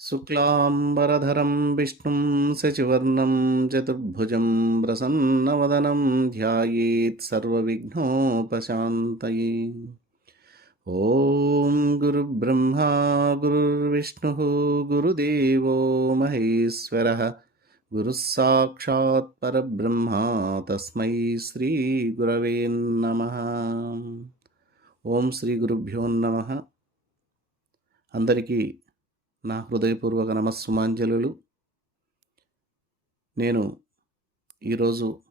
शुक्लाम्बरधरं विष्णुं शशिवर्णं चतुर्भुजं प्रसन्नवदनं ध्यायेत् सर्वविघ्नोपशान्तये। ॐ गुरुब्रह्मा गुरुर्विष्णुः गुरुदेवो महेश्वरः। గురుస్సాక్షాత్ పరబ్రహ్మ తస్మై శ్రీ గురవే నమ ఓం శ్రీ గురుభ్యో నమ అందరికీ నా హృదయపూర్వక నమస్సుమాంజలు నేను ఈరోజు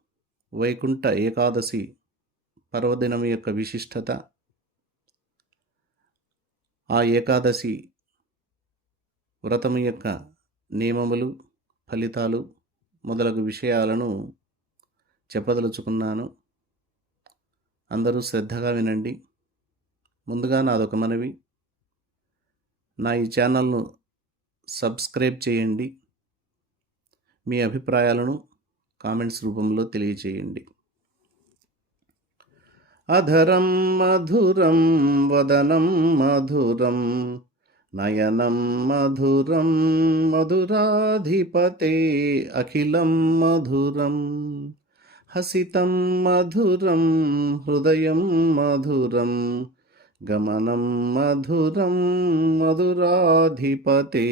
వైకుంఠ ఏకాదశి పర్వదినం యొక్క విశిష్టత. ఆ ఏకాదశి వ్రతము యొక్క నియమములు ఫలితాలు మొదలగు విషయాలను చెప్పదలుచుకున్నాను. అందరూ శ్రద్ధగా వినండి. ముందుగా నాదొక మనవి. నా ఈ ఛానల్ను సబ్స్క్రైబ్ చేయండి. మీ అభిప్రాయాలను కామెంట్స్ రూపంలో తెలియచేయండి. అధరం మధురం వదనం మధురం నయనం మధురం మధురాధిపతే అఖిలం మధురం. హసితం మధురం హృదయం మధురం. గమనం మధురం మధురాధిపతే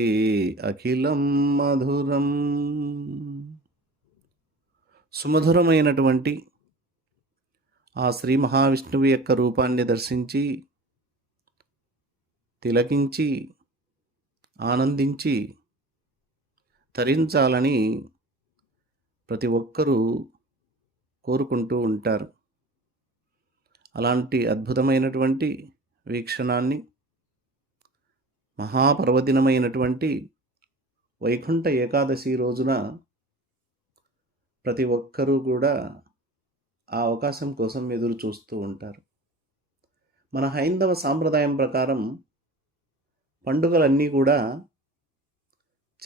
అఖిలం మధురం. సుమధురమైనటువంటి ఆ శ్రీ మహావిష్ణువు యొక్క రూపాన్ని దర్శించి తిలకించి ఆనందించి తరించాలని ప్రతి ఒక్కరూ కోరుకుంటూ ఉంటారు. అలాంటి అద్భుతమైనటువంటి వీక్షణాన్ని మహాపర్వదినమైనటువంటి వైకుంఠ ఏకాదశి రోజున ప్రతి ఒక్కరూ కూడా ఆ అవకాశం కోసం ఎదురు చూస్తూ ఉంటారు. మన హైందవ సాంప్రదాయం ప్రకారం పండుగలన్నీ కూడా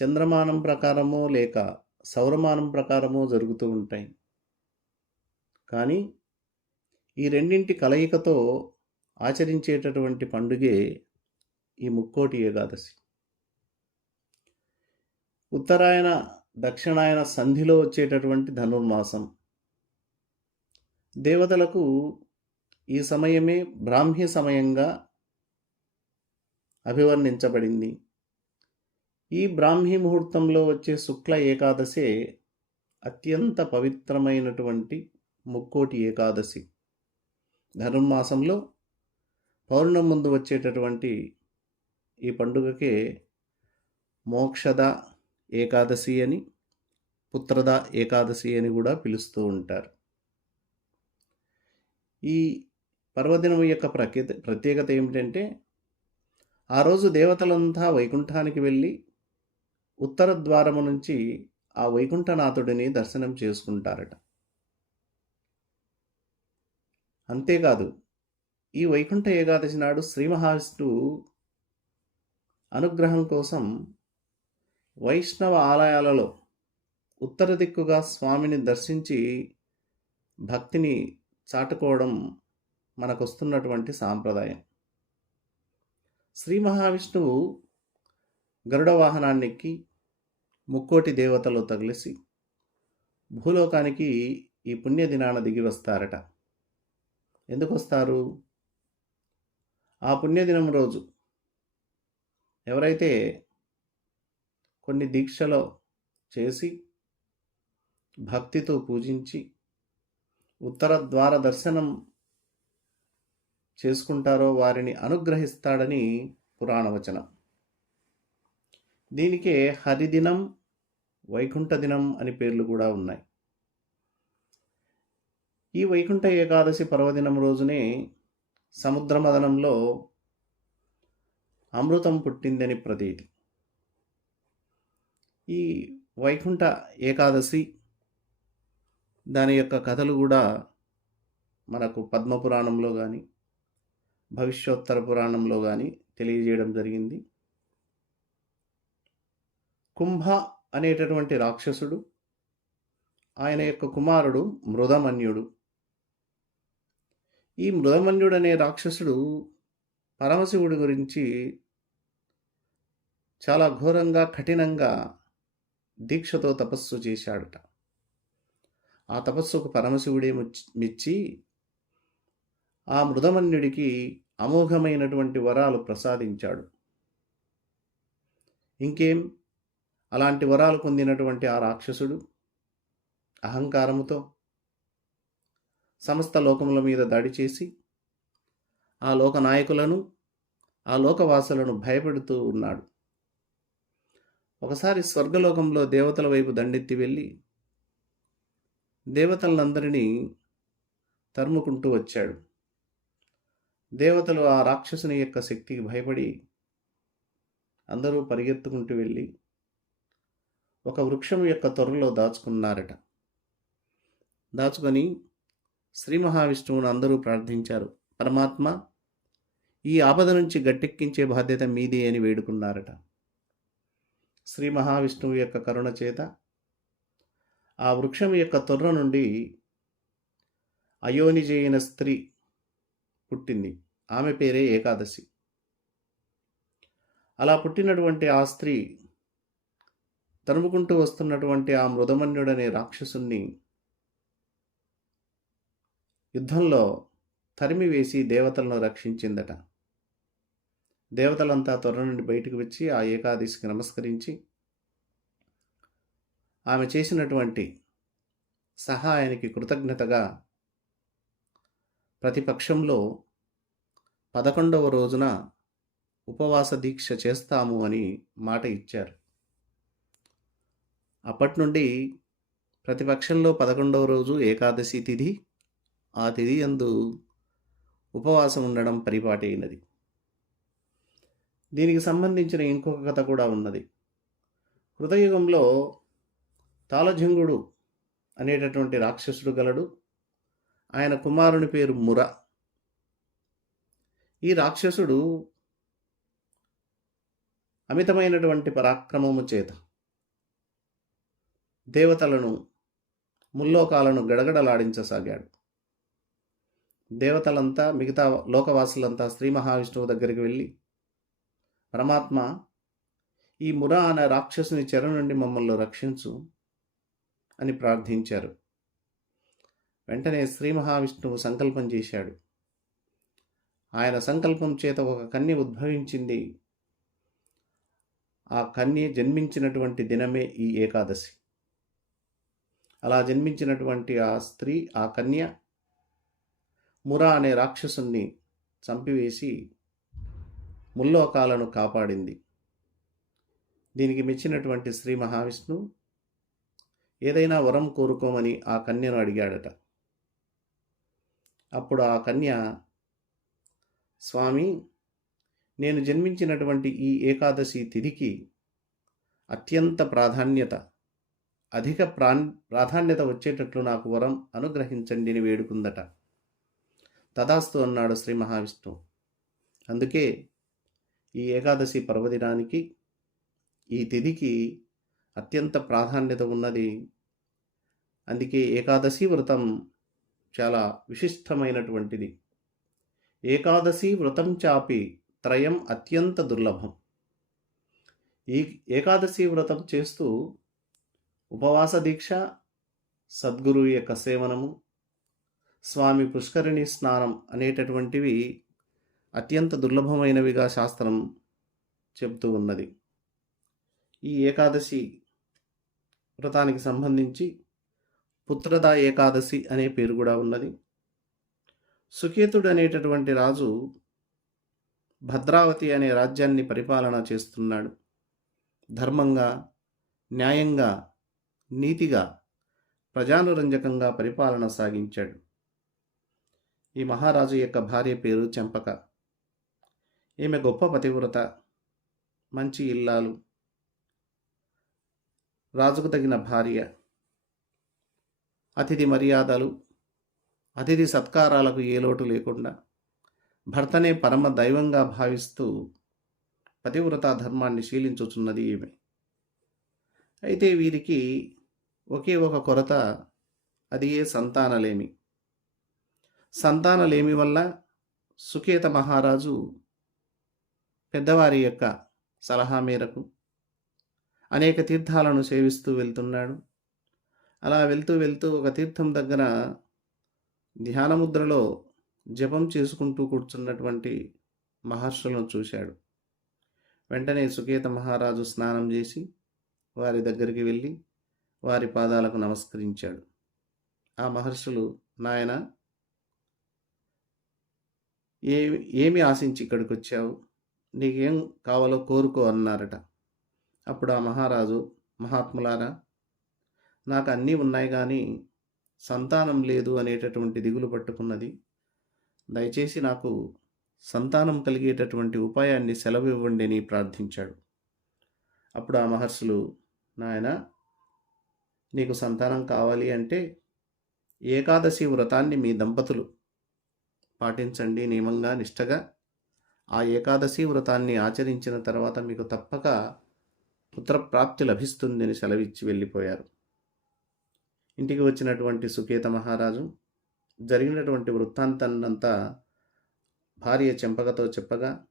చంద్రమానం ప్రకారమో లేక సౌరమానం ప్రకారమో జరుగుతూ ఉంటాయి. కానీ ఈ రెండింటి కలయికతో ఆచరించేటటువంటి పండుగే ఈ ముక్కోటి ఏకాదశి. ఉత్తరాయణ దక్షిణాయన సంధిలో వచ్చేటటువంటి ధనుర్మాసం. దేవతలకు ఈ సమయమే బ్రాహ్మీ సమయంగా అభివర్ణించబడింది. ఈ బ్రాహ్మీ ముహూర్తంలో వచ్చే శుక్ల ఏకాదశే అత్యంత పవిత్రమైనటువంటి ముక్కోటి ఏకాదశి. ధనుర్మాసంలో పౌర్ణం ముందు వచ్చేటటువంటి ఈ పండుగకే మోక్షద ఏకాదశి అని పుత్రద ఏకాదశి అని కూడా పిలుస్తూ ఉంటారు. ఈ పర్వదినం యొక్క ప్రత్యేక ప్రత్యేకత ఏమిటంటే ఆ రోజు దేవతలంతా వైకుంఠానికి వెళ్ళి ఉత్తర ద్వారము నుంచి ఆ వైకుంఠనాథుడిని దర్శనం చేసుకుంటారట. అంతేకాదు ఈ వైకుంఠ ఏకాదశి నాడు శ్రీ మహావిష్ణువు అనుగ్రహం కోసం వైష్ణవ ఆలయాలలో ఉత్తర దిక్కుగా స్వామిని దర్శించి భక్తిని చాటుకోవడం మనకొస్తున్నటువంటి సాంప్రదాయం. శ్రీ మహావిష్ణువు గరుడ వాహనాన్ని ఎక్కి ముక్కోటి దేవతలో తగిలిసి భూలోకానికి ఈ పుణ్యదినాన దిగి వస్తారట. ఎందుకు వస్తారు ఆ పుణ్యదినం రోజు ఎవరైతే కొన్ని దీక్షలో చేసి భక్తితో పూజించి ఉత్తర ద్వార దర్శనం చేసుకుంటారో వారిని అనుగ్రహిస్తాడని పురాణవచనం. దీనికే హరిదినం వైకుంఠ దినం అని పేర్లు కూడా ఉన్నాయి. ఈ వైకుంఠ ఏకాదశి పర్వదినం రోజునే సముద్ర మదనంలో అమృతం పుట్టిందని ప్రతీతి. ఈ వైకుంఠ ఏకాదశి దాని యొక్క కథలు కూడా మనకు పద్మపురాణంలో కానీ భవిష్యోత్తర పురాణంలో కానీ తెలియజేయడం జరిగింది. కుంభ అనేటటువంటి రాక్షసుడు ఆయన యొక్క కుమారుడు మృదమన్యుడు ఈ మృదమన్యుడు అనే రాక్షసుడు పరమశివుడి గురించి చాలా ఘోరంగా కఠినంగా దీక్షతో తపస్సు చేశాడట. ఆ తపస్సుకు పరమశివుడే మిచ్చి మెచ్చి ఆ మృదమన్యుడికి అమోఘమైనటువంటి వరాలు ప్రసాదించాడు. ఇంకేం? అలాంటి వరాలు పొందినటువంటి ఆ రాక్షసుడు అహంకారముతో సమస్త లోకముల మీద దాడి చేసి ఆ లోక నాయకులను ఆ లోకవాసులను భయపెడుతూ ఉన్నాడు. ఒకసారి స్వర్గలోకంలో దేవతల వైపు దండెత్తి వెళ్ళి దేవతలందరినీ తరుముకుంటూ వచ్చాడు. దేవతలు ఆ రాక్షసుని యొక్క శక్తికి భయపడి అందరూ పరిగెత్తుకుంటూ వెళ్ళి ఒక వృక్షం యొక్క త్వరలో దాచుకున్నారట. దాచుకొని శ్రీ మహావిష్ణువును అందరూ ప్రార్థించారు. పరమాత్మ ఈ ఆపద నుంచి గట్టెక్కించే బాధ్యత మీది అని వేడుకున్నారట. శ్రీ మహావిష్ణువు యొక్క కరుణ చేత ఆ వృక్షం యొక్క తొర్ర నుండి అయోనిజైన స్త్రీ పుట్టింది. ఆమె పేరే ఏకాదశి. అలా పుట్టినటువంటి ఆ స్త్రీ తరుముకుంటూ వస్తున్నటువంటి ఆ మృదమన్యుడనే రాక్షసుణ్ణి యుద్ధంలో తరిమి వేసి దేవతలను రక్షించిందట. దేవతలంతా త్వర నుండి బయటకు వచ్చి ఆ ఏకాదశికి నమస్కరించి ఆమె చేసినటువంటి సహాయానికి కృతజ్ఞతగా ప్రతిపక్షంలో పదకొండవ రోజున ఉపవాస దీక్ష చేస్తాము అని మాట ఇచ్చారు. అప్పటి నుండి ప్రతిపక్షంలో పదకొండవ రోజు ఏకాదశి తిథి ఆ తిథి అందు ఉపవాసం ఉండడం పరిపాటి అయినది. దీనికి సంబంధించిన ఇంకొక కథ కూడా ఉన్నది. హృదయుగంలో తాళజంగుడు అనేటటువంటి రాక్షసుడు గలడు. ఆయన కుమారుని పేరు ముర. ఈ రాక్షసుడు అమితమైనటువంటి పరాక్రమము చేత దేవతలను ముల్లోకాలను గడగడలాడించసాగాడు. దేవతలంతా మిగతా లోకవాసులంతా శ్రీ మహావిష్ణువు దగ్గరికి వెళ్ళి పరమాత్మ ఈ ముర అనే రాక్షసుని చెర నుండి మమ్మల్ని రక్షించు అని ప్రార్థించారు. వెంటనే శ్రీ మహావిష్ణువు సంకల్పం చేశాడు. ఆయన సంకల్పం చేత ఒక కన్య ఉద్భవించింది. ఆ కన్య జన్మించినటువంటి దినమే ఈ ఏకాదశి. అలా జన్మించినటువంటి ఆ స్త్రీ ఆ కన్య మురా అనే రాక్షసుని చంపివేసి ముల్లోకాలను కాపాడింది. దీనికి మెచ్చినటువంటి శ్రీ మహావిష్ణు ఏదైనా వరం కోరుకోమని ఆ కన్యను అడిగాడట. అప్పుడు ఆ కన్య స్వామి నేను జన్మించినటువంటి ఈ ఏకాదశి తిథికి అత్యంత ప్రాధాన్యత అధిక ప్రా ప్రాధాన్యత వచ్చేటట్లు నాకు వరం అనుగ్రహించండి అని వేడుకుందట. తదాస్తు అన్నాడు శ్రీ మహావిష్ణువు. అందుకే ఈ ఏకాదశి పర్వదినానికి ఈ తిథికి అత్యంత ప్రాధాన్యత ఉన్నది. అందుకే ఏకాదశి వ్రతం చాలా విశిష్టమైనటువంటిది. ఏకాదశి వ్రతం చాపి త్రయం అత్యంత దుర్లభం. ఈ ఏకాదశి వ్రతం చేస్తూ ఉపవాస దీక్ష సద్గురు యొక్క సేవనము స్వామి పుష్కరిణి స్నానం అనేటటువంటివి అత్యంత దుర్లభమైనవిగా శాస్త్రం చెబుతూ ఉన్నది. ఈ ఏకాదశి వ్రతానికి సంబంధించి పుత్రద ఏకాదశి అనే పేరు కూడా ఉన్నది. సుకేతుడు అనేటటువంటి రాజు భద్రావతి అనే రాజ్యాన్ని పరిపాలన చేస్తున్నాడు. ధర్మంగా న్యాయంగా నీతిగా ప్రజానురంజకంగా పరిపాలన సాగించాడు. ఈ మహారాజు యొక్క భార్య పేరు చెంపక. ఈమె గొప్ప పతివ్రత మంచి ఇల్లాలు రాజుకు తగిన భార్య. అతిథి మర్యాదలు అతిథి సత్కారాలకు ఏ లోటు లేకుండా భర్తనే పరమ దైవంగా భావిస్తూ పతివ్రత ధర్మాన్ని శీలించుచున్నది ఈమె. అయితే వీరికి ఒకే ఒక కొరత అది ఏ సంతానలేమి. సంతానలేమి వల్ల సుకేత మహారాజు పెద్దవారి యొక్క సలహా మేరకు అనేక తీర్థాలను సేవిస్తూ వెళ్తున్నాడు. అలా వెళ్తూ వెళ్తూ ఒక తీర్థం దగ్గర ధ్యానముద్రలో జపం చేసుకుంటూ కూర్చున్నటువంటి మహర్షులను చూశాడు. వెంటనే సుకేత మహారాజు స్నానం చేసి వారి దగ్గరికి వెళ్ళి వారి పాదాలకు నమస్కరించాడు. ఆ మహర్షులు నాయన ఏ ఏమి ఆశించి ఇక్కడికి వచ్చావు నీకేం కావాలో కోరుకో అన్నారట. అప్పుడు ఆ మహారాజు మహాత్ములారా నాకు అన్నీ ఉన్నాయి కానీ సంతానం లేదు అనేటటువంటి దిగులు పట్టుకున్నది. దయచేసి నాకు సంతానం కలిగేటటువంటి ఉపాయాన్ని సెలవు ఇవ్వండి అని ప్రార్థించాడు. అప్పుడు ఆ మహర్షులు నాయన నీకు సంతానం కావాలి అంటే ఏకాదశి వ్రతాన్ని మీ దంపతులు పాటించండి నియమంగా నిష్టగా. ఆ ఏకాదశి వ్రతాన్ని ఆచరించిన తర్వాత మీకు తప్పక పుత్రప్రాప్తి లభిస్తుందని సెలవిచ్చి వెళ్ళిపోయారు. ఇంటికి వచ్చినటువంటి సుకేత మహారాజు జరిగినటువంటి వృత్తాంతాన్నంతా భార్య చెంపకతో చెప్పగా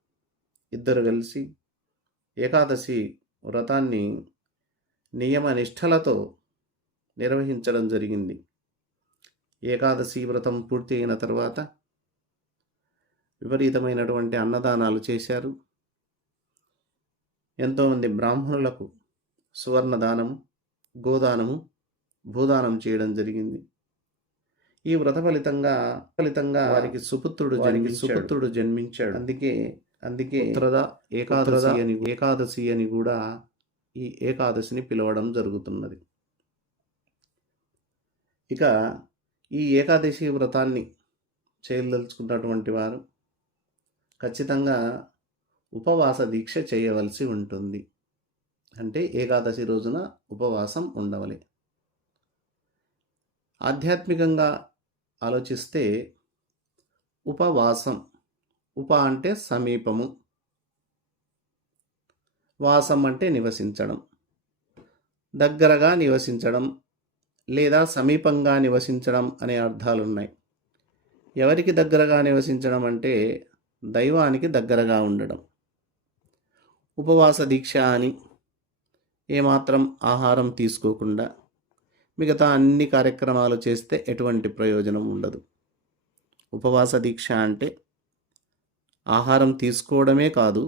ఇద్దరు కలిసి ఏకాదశి వ్రతాన్ని నియమ నిష్ఠలతో నిర్వహించడం జరిగింది. ఏకాదశి వ్రతం పూర్తి అయిన తర్వాత విపరీతమైనటువంటి అన్నదానాలు చేశారు. ఎంతోమంది బ్రాహ్మణులకు సువర్ణదానము గోదానము భూదానం చేయడం జరిగింది. ఈ వ్రత ఫలితంగా ఫలితంగా వారికి సుపుత్రుడు జరిగి సుపుత్రుడు జన్మించాడు. అందుకే అందుకే ఏకాదశి అని ఏకాదశి అని కూడా ఈ ఏకాదశిని పిలవడం జరుగుతున్నది. ఇక ఈ ఏకాదశి వ్రతాన్ని చేయదలుచుకున్నటువంటి వారు ఖచ్చితంగా ఉపవాస దీక్ష చేయవలసి ఉంటుంది. అంటే ఏకాదశి రోజున ఉపవాసం ఉండవలే. ఆధ్యాత్మికంగా ఆలోచిస్తే ఉపవాసం ఉప అంటే సమీపము. వాసం అంటే నివసించడం దగ్గరగా నివసించడం లేదా సమీపంగా నివసించడం అనే అర్థాలు ఉన్నాయి ఎవరికి దగ్గరగా నివసించడం అంటే దైవానికి దగ్గరగా ఉండడం. ఉపవాస దీక్ష అని ఏమాత్రం ఆహారం తీసుకోకుండా మిగతా అన్ని కార్యక్రమాలు చేస్తే ఎటువంటి ప్రయోజనం ఉండదు. ఉపవాస దీక్ష అంటే ఆహారం తీసుకోవడమే కాదు.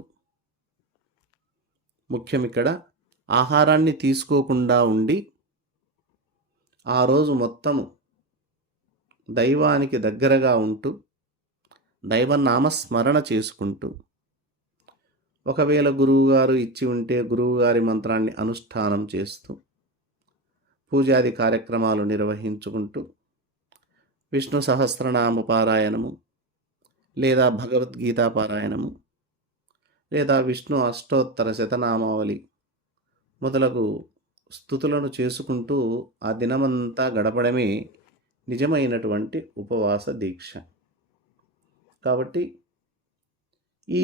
ముఖ్యం ఇక్కడ ఆహారాన్ని తీసుకోకుండా ఉండి ఆ రోజు మొత్తము దైవానికి దగ్గరగా ఉంటూ దైవనామస్మరణ చేసుకుంటూ ఒకవేళ గురువుగారు ఇచ్చి ఉంటే గురువుగారి మంత్రాన్ని అనుష్ఠానం చేస్తూ పూజాది కార్యక్రమాలు నిర్వహించుకుంటూ విష్ణు సహస్రనామ పారాయణము లేదా భగవద్గీత పారాయణము లేదా విష్ణు అష్టోత్తర శతనామావళి మొదలగు స్థుతులను చేసుకుంటూ ఆ దినమంతా గడపడమే నిజమైనటువంటి ఉపవాస దీక్ష. కాబట్టి ఈ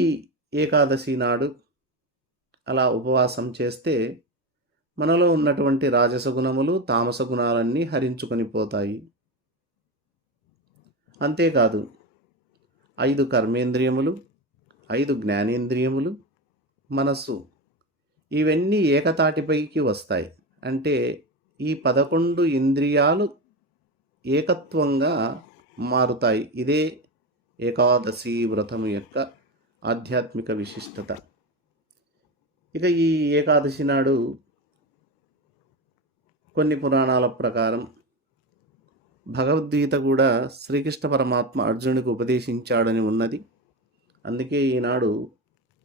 ఏకాదశి నాడు అలా ఉపవాసం చేస్తే మనలో ఉన్నటువంటి రాజస గుణములు తామస గుణాలన్నీ హరించుకొని పోతాయి. అంతేకాదు ఐదు కర్మేంద్రియములు ఐదు జ్ఞానేంద్రియములు మనస్సు ఇవన్నీ ఏకతాటిపైకి వస్తాయి. అంటే ఈ పదకొండు ఇంద్రియాలు ఏకత్వంగా మారుతాయి. ఇదే ఏకాదశి వ్రతము యొక్క ఆధ్యాత్మిక విశిష్టత. ఇక ఈ ఏకాదశి నాడు కొన్ని పురాణాల ప్రకారం భగవద్గీత కూడా శ్రీకృష్ణ పరమాత్మ అర్జునుడికి ఉపదేశించాడని ఉన్నది. అందుకే ఈనాడు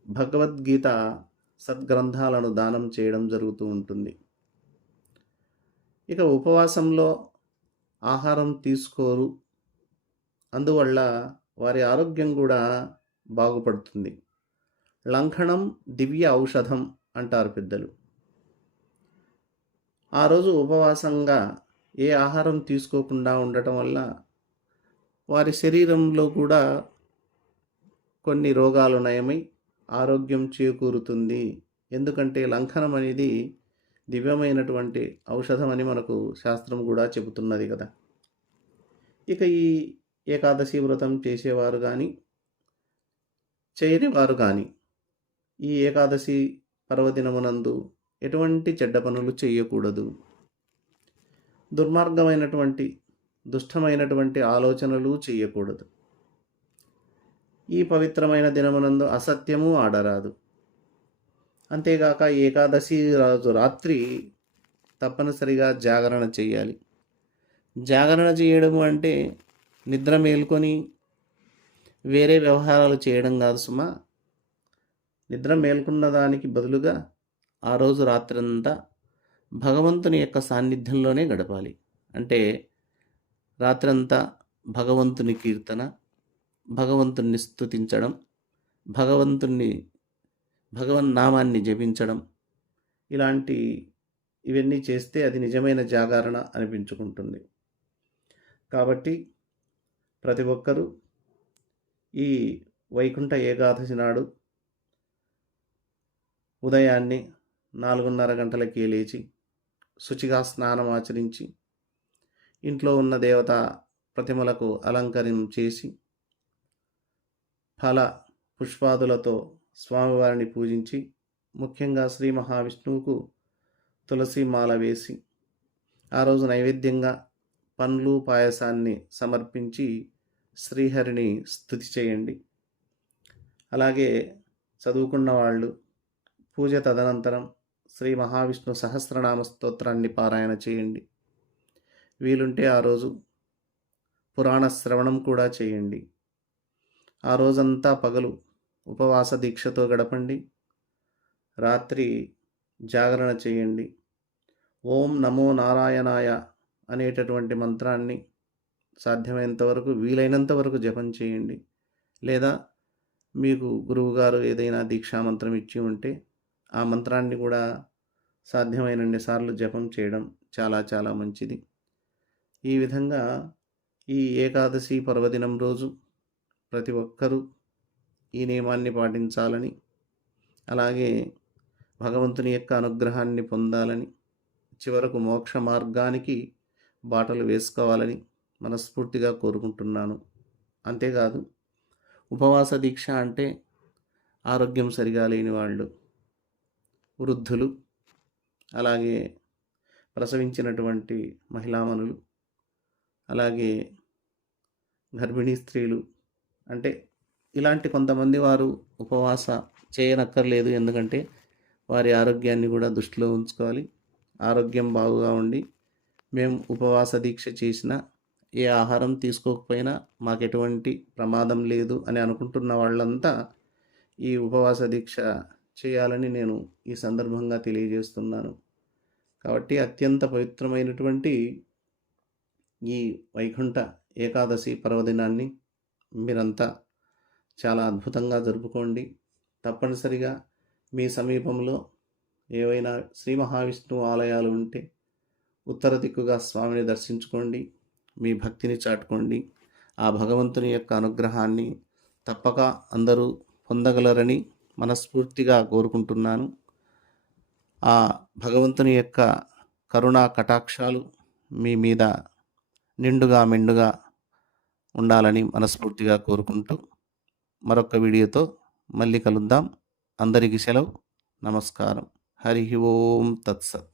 భగవద్గీత సద్గ్రంథాలను దానం చేయడం జరుగుతూ ఉంటుంది. ఇక ఉపవాసంలో ఆహారం తీసుకోరు. అందువల్ల వారి ఆరోగ్యం కూడా బాగుపడుతుంది. లంఘనం దివ్య ఔషధం అంటారు పెద్దలు. ఆ రోజు ఉపవాసంగా ఏ ఆహారం తీసుకోకుండా ఉండటం వల్ల వారి శరీరంలో కూడా కొన్ని రోగాలు నయమై ఆరోగ్యం చేకూరుతుంది. ఎందుకంటే లంఘనం అనేది దివ్యమైనటువంటి ఔషధం అని మనకు శాస్త్రం కూడా చెబుతున్నది కదా. ఇక ఈ ఏకాదశి వ్రతం చేసేవారు కానీ చేయని వారు కానీ ఈ ఏకాదశి పర్వదినమునందు ఎటువంటి చెడ్డ పనులు చేయకూడదు దుర్మార్గమైనటువంటి దుష్టమైనటువంటి ఆలోచనలు చేయకూడదు ఈ పవిత్రమైన దినమునందు అసత్యము ఆడరాదు. అంతేగాక ఏకాదశి రోజు రాత్రి తప్పనిసరిగా జాగరణ చేయాలి జాగరణ చేయడం అంటే నిద్ర మేల్కొని వేరే వ్యవహారాలు చేయడం కాదు సుమా. నిద్ర మేల్కొన్న దానికి బదులుగా ఆ రోజు రాత్రంతా భగవంతుని యొక్క సాన్నిధ్యంలోనే గడపాలి. అంటే రాత్రంతా భగవంతుని కీర్తన భగవంతుణ్ణి స్తుతించడం భగవంతుణ్ణి భగవన్ నామాన్ని జపించడం ఇలాంటి ఇవన్నీ చేస్తే అది నిజమైన జాగరణ అనిపించుకుంటుంది. కాబట్టి ప్రతి ఒక్కరూ ఈ వైకుంఠ ఏకాదశి నాడు ఉదయాన్నే నాలుగున్నర గంటలకే లేచి శుచిగా స్నానం ఆచరించి ఇంట్లో ఉన్న దేవత ప్రతిమలకు అలంకరణ చేసి ఫల పుష్పాదులతో స్వామివారిని పూజించి ముఖ్యంగా శ్రీ మహావిష్ణువుకు తులసి మాల వేసి ఆ రోజు నైవేద్యంగా పండ్లు పాయసాన్ని సమర్పించి శ్రీహరిని స్థుతి చేయండి. అలాగే చదువుకున్న వాళ్ళు పూజ తదనంతరం శ్రీ మహావిష్ణు సహస్రనామ స్తోత్రాన్ని పారాయణ చేయండి. వీలుంటే ఆ రోజు పురాణ శ్రవణం కూడా చేయండి. ఆ రోజంతా పగలు ఉపవాస దీక్షతో గడపండి. రాత్రి జాగరణ చేయండి. ఓం నమో నారాయణాయ అనేటటువంటి మంత్రాన్ని సాధ్యమైనంత వరకు వీలైనంత వరకు జపం చేయండి. లేదా మీకు గురువుగారు ఏదైనా దీక్షా మంత్రం ఇచ్చి ఉంటే ఆ మంత్రాన్ని కూడా సాధ్యమైనన్ని సార్లు జపం చేయడం చాలా చాలా మంచిది. ఈ విధంగా ఈ ఏకాదశి పర్వదినం రోజు ప్రతి ఒక్కరూ ఈ నియమాన్ని పాటించాలని అలాగే భగవంతుని యొక్క అనుగ్రహాన్ని పొందాలని చివరకు మోక్ష మార్గానికి బాటలు వేసుకోవాలని మనస్ఫూర్తిగా కోరుకుంటున్నాను. అంతేకాదు ఉపవాస దీక్ష అంటే ఆరోగ్యం సరిగా లేని వాళ్ళు వృద్ధులు అలాగే ప్రసవించినటువంటి మహిళామణులు అలాగే గర్భిణీ స్త్రీలు. అంటే ఇలాంటి కొంతమంది వారు ఉపవాస చేయనక్కర్లేదు. ఎందుకంటే వారి ఆరోగ్యాన్ని కూడా దృష్టిలో ఉంచుకోవాలి. ఆరోగ్యం బాగుగా ఉండి మేము ఉపవాస దీక్ష చేసిన ఏ ఆహారం తీసుకోకపోయినా మాకు ఎటువంటి ప్రమాదం లేదు అని అనుకుంటున్న వాళ్ళంతా ఈ ఉపవాస దీక్ష చేయాలని నేను ఈ సందర్భంగా తెలియజేస్తున్నాను. కాబట్టి అత్యంత పవిత్రమైనటువంటి ఈ వైకుంఠ ఏకాదశి పర్వదినాన్ని మీరంతా చాలా అద్భుతంగా జరుపుకోండి. తప్పనిసరిగా మీ సమీపంలో ఏవైనా శ్రీ మహావిష్ణువు ఆలయాలు ఉంటే ఉత్తర దిక్కుగా స్వామిని దర్శించుకోండి. మీ భక్తిని చాటుకోండి. ఆ భగవంతుని యొక్క అనుగ్రహాన్ని తప్పక అందరూ పొందగలరని మనస్ఫూర్తిగా కోరుకుంటున్నాను. ఆ భగవంతుని యొక్క కరుణా కటాక్షాలు మీ మీద నిండుగా మెండుగా ఉండాలని మనస్ఫూర్తిగా కోరుకుంటూ మరొక వీడియోతో మళ్ళీ కలుద్దాం. అందరికీ సెలవు. నమస్కారం. హరి ఓం తత్సత్.